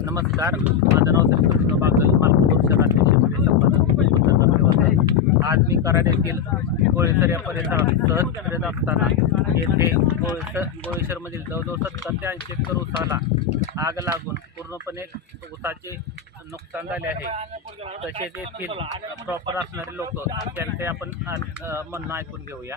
नमस्कार माझं नाव श्री बागल मालपूर शहरातील शेतकरी संपादक आज मी कराड येथील गोळेसर या परिसरात सहज फिरत असताना येथे गोळेसर गोळेश्वरमधील जवळजवळ सत्तर ते ऐंशी एकर उसाला आग लागून पूर्णपणे उसाचे नुकसान झाले आहे. तसेच येथील प्रॉपर असणारे लोक त्यांचे आपण म्हणणं ऐकून घेऊया.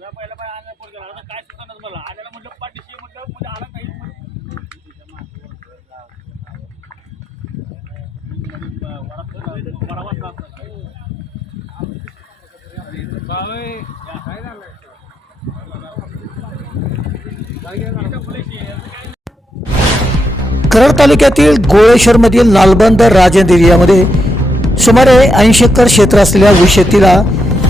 हो कराड तालुक्यातील गोळेश्वरमधील नालबंद राजेंद्र एरियामध्ये सुमारे ऐंशी एकर क्षेत्र असलेल्या ऊस शेतीला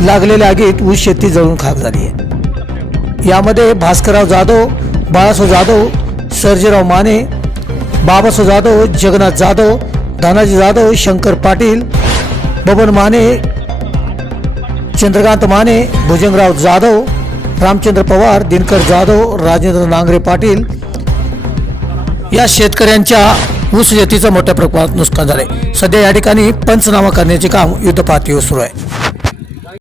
लागलेल्या आगीत ऊस शेती जळून खाक झाली आहे. यामध्ये भास्करराव जाधव बाळासो जाधव सर्जेराव माने बाबासो जाधव जगन्नाथ जाधव धनाजी जाधव शंकर पाटील बबन माने चंद्रकांत माने भुजंगराव जाधव रामचंद्र पवार दिनकर जाधव राजेंद्र नांगरे पाटील या शेतकऱ्यांच्या ऊस शेतीचं मोठ्या प्रमाणात नुकसान झालंय. सध्या या ठिकाणी पंचनामा करण्याचे काम युद्धपातळीवर सुरू आहे.